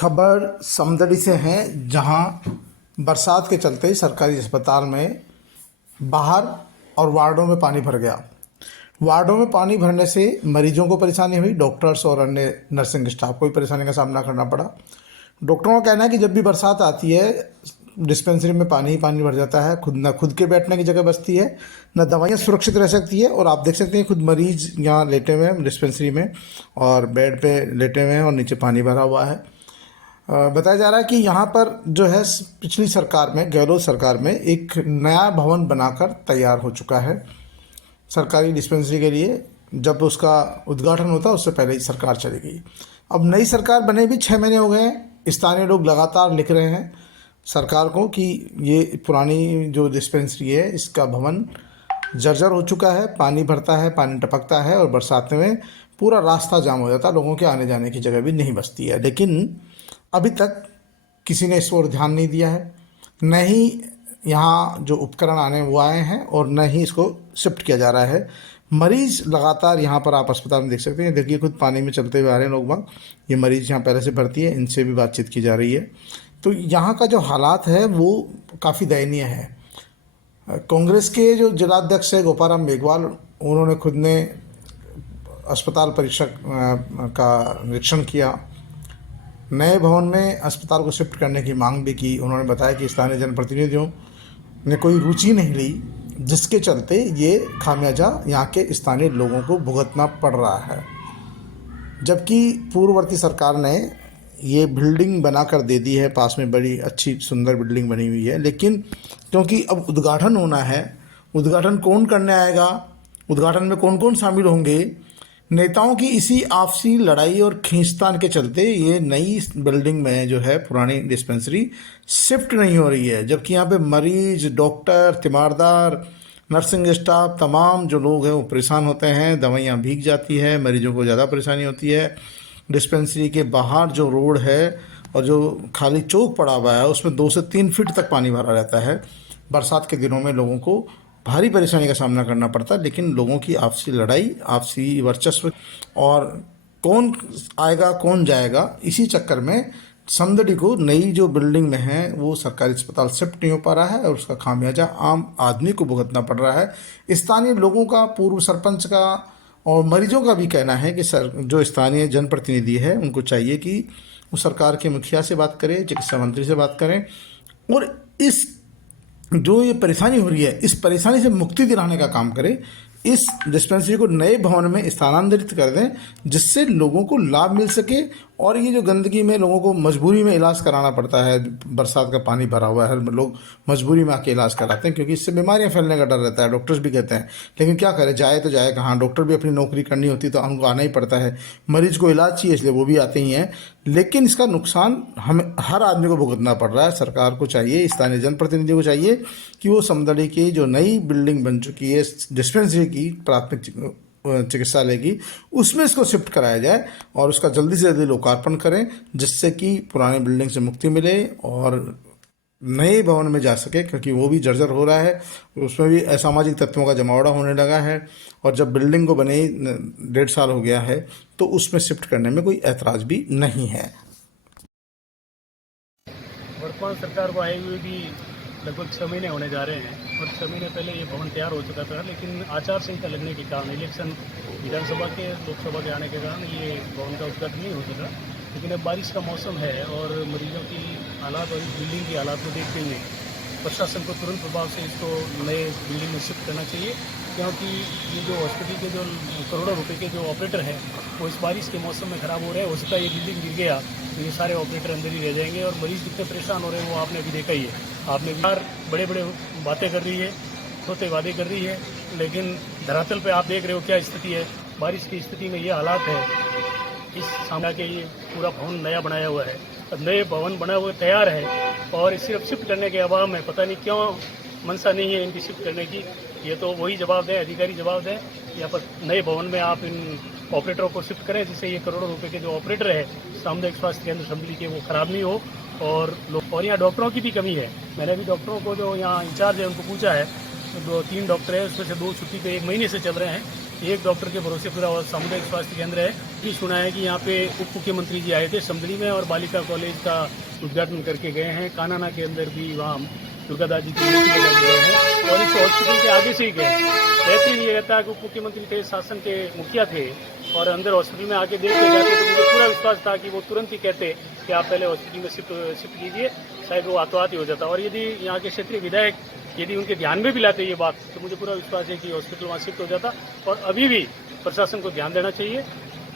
खबर समदड़ी से है, जहां बरसात के चलते सरकारी अस्पताल में बाहर और वार्डों में पानी भर गया। वार्डों में पानी भरने से मरीजों को परेशानी हुई, डॉक्टर्स और अन्य नर्सिंग स्टाफ को भी परेशानी का सामना करना पड़ा। डॉक्टरों का कहना है कि जब भी बरसात आती है डिस्पेंसरी में पानी ही पानी भर जाता है, खुद के बैठने की जगह बचती है, न दवाइयाँ सुरक्षित रह सकती है। और आप देख सकते हैं खुद मरीज यहाँ लेटे हुए हैं डिस्पेंसरी में और बेड पे लेटे हुए हैं और नीचे पानी भरा हुआ है। बताया जा रहा है कि यहाँ पर जो है पिछली सरकार में, गहलोत सरकार में, एक नया भवन बनाकर तैयार हो चुका है सरकारी डिस्पेंसरी के लिए। जब उसका उद्घाटन होता उससे पहले ही सरकार चली गई। अब नई सरकार बने भी 6 महीने हो गए हैं। स्थानीय लोग लगातार लिख रहे हैं सरकार को कि ये पुरानी जो डिस्पेंसरी है इसका भवन जर्जर हो चुका है, पानी भरता है, पानी टपकता है और बरसात में पूरा रास्ता जाम हो जाता है, लोगों के आने जाने की जगह भी नहीं बचती है। लेकिन अभी तक किसी ने इस ओर ध्यान नहीं दिया है, न ही यहाँ जो उपकरण आने वो आए हैं और न ही इसको शिफ्ट किया जा रहा है। मरीज़ लगातार यहाँ पर आप अस्पताल में देख सकते हैं, देखिए खुद पानी में चलते हुए आ रहे हैं लोग बाग। ये मरीज़ यहाँ पहले से भर्ती है, इनसे भी बातचीत की जा रही है। तो यहाँ का जो हालात है वो काफ़ी दयनीय है। कांग्रेस के जो जिलाध्यक्ष है गोपाराम मेघवाल, उन्होंने खुद ने अस्पताल परीक्षक का निरीक्षण किया, नए भवन में अस्पताल को शिफ्ट करने की मांग भी की। उन्होंने बताया कि स्थानीय जनप्रतिनिधियों ने कोई रुचि नहीं ली, जिसके चलते ये खामियाजा यहाँ के स्थानीय लोगों को भुगतना पड़ रहा है। जबकि पूर्ववर्ती सरकार ने ये बिल्डिंग बनाकर दे दी है, पास में बड़ी अच्छी सुंदर बिल्डिंग बनी हुई है। लेकिन क्योंकि अब उद्घाटन होना है, उद्घाटन कौन करने आएगा, उद्घाटन में कौन कौन शामिल होंगे, नेताओं की इसी आपसी लड़ाई और खींचतान के चलते ये नई बिल्डिंग में जो है पुरानी डिस्पेंसरी शिफ्ट नहीं हो रही है। जबकि यहाँ पे मरीज, डॉक्टर, तीमारदार, नर्सिंग स्टाफ, तमाम जो लोग हैं वो परेशान होते हैं, दवाइयाँ भीग जाती है, मरीजों को ज़्यादा परेशानी होती है। डिस्पेंसरी के बाहर जो रोड है और जो खाली चौक पड़ा हुआ है उसमें 2 से 3 फीट तक पानी भरा रहता है। बरसात के दिनों में लोगों को भारी परेशानी का सामना करना पड़ता है। लेकिन लोगों की आपसी लड़ाई, आपसी वर्चस्व और कौन आएगा कौन जाएगा, इसी चक्कर में समदड़ी को नई जो बिल्डिंग में है वो सरकारी अस्पताल शिफ्ट नहीं हो पा रहा है और उसका खामियाजा आम आदमी को भुगतना पड़ रहा है। स्थानीय लोगों का, पूर्व सरपंच का और मरीजों का भी कहना है कि सर जो स्थानीय जनप्रतिनिधि है उनको चाहिए कि वो सरकार के मुखिया से बात करें, चिकित्सा मंत्री से बात करें और इस जो ये परेशानी हो रही है इस परेशानी से मुक्ति दिलाने का काम करें। इस डिस्पेंसरी को नए भवन में स्थानांतरित कर दें जिससे लोगों को लाभ मिल सके। और ये जो गंदगी में लोगों को मजबूरी में इलाज कराना पड़ता है, बरसात का पानी भरा हुआ है, लोग मजबूरी में आके इलाज कराते हैं क्योंकि इससे बीमारियां फैलने का डर रहता है, डॉक्टर्स भी कहते हैं। लेकिन क्या करें, जाए तो जाए कहाँ, डॉक्टर भी अपनी नौकरी करनी होती तो उनको आना ही पड़ता है। मरीज को इलाज चाहिए इसलिए वो भी आते ही हैं। लेकिन इसका नुकसान हमें हर आदमी को भुगतना पड़ रहा है। सरकार को चाहिए, स्थानीय जनप्रतिनिधियों को चाहिए कि वो समदड़ी की जो नई बिल्डिंग बन चुकी है डिस्पेंसरी की, प्राथमिक चिकित्सालय की, उसमें इसको शिफ्ट कराया जाए और उसका जल्दी से जल्दी लोकार्पण करें जिससे कि पुरानी बिल्डिंग से मुक्ति मिले और नए भवन में जा सके, क्योंकि वो भी जर्जर हो रहा है, उसमें भी असामाजिक तत्वों का जमावड़ा होने लगा है। और जब बिल्डिंग को बने 1.5 साल हो गया है तो उसमें शिफ्ट करने में कोई ऐतराज़ भी नहीं है। वर्तमान सरकार को आए हुए भी लगभग 6 महीने होने जा रहे हैं और 6 महीने पहले ये भवन तैयार हो चुका था। लेकिन आचार संहिता लगने के कारण, इलेक्शन विधानसभा के, लोकसभा के आने के कारण ये भवन का उद्घाटन नहीं हो सका। लेकिन अब बारिश का मौसम है और मरीजों की हालात और इस बिल्डिंग की हालात को देखते हुए प्रशासन को तुरंत प्रभाव से इसको नए बिल्डिंग में शिफ्ट करना चाहिए, क्योंकि ये जो हॉस्पिटल के जो करोड़ों रुपए के जो ऑपरेटर हैं वो इस बारिश के मौसम में ख़राब हो रहे हैं। हो सकता है ये बिल्डिंग गिर गया तो ये सारे ऑपरेटर अंदर ही रह जाएंगे और मरीज़ कितने परेशान हो रहे हैं वो आपने अभी देखा ही है। आपने बार बड़े बड़े बातें कर रही है, छोटे वादे कर रही है, लेकिन धरातल पे आप देख रहे हो क्या स्थिति है। बारिश की स्थिति में ये हालात है। इस सामने के ये पूरा भवन नया बनाया हुआ है, नए भवन बना हुआ तैयार है और सिर्फ शिफ्ट करने के अभाव में पता नहीं क्यों मनसा नहीं है इनकी शिफ्ट करने की। ये तो वही जवाब दें, अधिकारी जवाब दें। यहाँ पर नए भवन में आप इन ऑपरेटरों को शिफ्ट करें जिससे ये करोड़ों रुपए के जो ऑपरेटर है सामुदायिक स्वास्थ्य केंद्र समदड़ी के वो खराब नहीं हो। और यहाँ डॉक्टरों की भी कमी है। मैंने भी डॉक्टरों को जो यहाँ इंचार्ज है उनको पूछा है, तो 3 डॉक्टर है उसमें से 2 छुट्टी पे 1 महीने से चल रहे हैं। एक डॉक्टर के भरोसे पूरा सामुदायिक स्वास्थ्य केंद्र है। ये सुना है कि यहाँ पे उप मुख्यमंत्री जी आए थे समदड़ी में और बालिका कॉलेज का उद्घाटन करके गए हैं। कानाना के अंदर भी वहाँ दुर्गादास जी की मूर्ति लगा गए हैं और इस हॉस्पिटल के आगे से ही गए। ऐसे ही ये रहता है कि उप मुख्यमंत्री थे, शासन के मुखिया थे और अंदर हॉस्पिटल में आके देख के जाते तो मुझे पूरा विश्वास था कि वो तुरंत ही कहते कि आप पहले हॉस्पिटल में शिफ्ट कीजिए, शायद वो हाथों हाथ ही हो जाता। और यदि यहाँ के क्षेत्रीय विधायक यदि उनके ध्यान में भी लाते ये बात तो मुझे पूरा विश्वास है कि हॉस्पिटल वहाँ शिफ्ट हो जाता। और अभी भी प्रशासन को ध्यान देना चाहिए।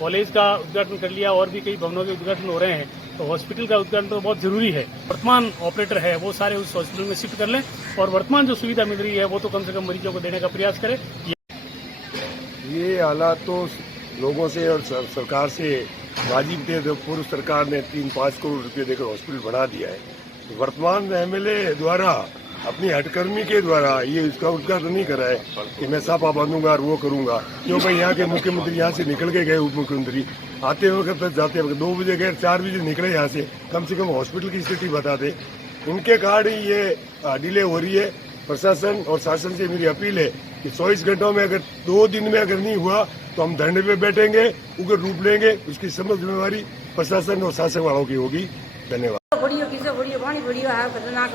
कॉलेज का उद्घाटन कर लिया और भी कई भवनों के उद्घाटन हो रहे हैं, तो हॉस्पिटल का उद्घाटन तो बहुत जरूरी है। वर्तमान ऑपरेटर है वो सारे उस हॉस्पिटल में शिफ्ट कर लें और वर्तमान जो सुविधा मिल रही है वो तो कम से कम मरीजों को देने का प्रयास करें। ये हालात तो लोगों से और सरकार से वाजिब थे। तो पूर्व सरकार ने 3-5 करोड़ रुपए देकर हॉस्पिटल बना दिया है। वर्तमान एमएलए द्वारा अपनी हटकर्मी के द्वारा ये इसका उद्घाटन नहीं करा है कि मैं साफा बांधूंगा और वो करूंगा, क्योंकि यहाँ के मुख्यमंत्री यहाँ से निकल के गए। उप मुख्यमंत्री आते वक्त जाते वक्त 2 बजे गए, 4 बजे निकले यहाँ से कम हॉस्पिटल की स्थिति बता दे। उनके कारण ही ये डिले हो रही है। प्रशासन और शासन से मेरी अपील है कि 24 घंटों में अगर 2 दिन में अगर नहीं हुआ तो हम धरने पे बैठेंगे, उग्र रूप लेंगे। उसकी समस्त जिम्मेवारी प्रशासन और शासन वालों की होगी। धन्यवाद। भरियो किसो भरियो पानी भरियो है खतरनाक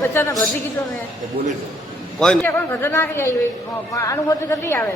बच्चा ने भर्ती कीधो में बोले कोण खतरनाक है अनुभव जल्दी आवे।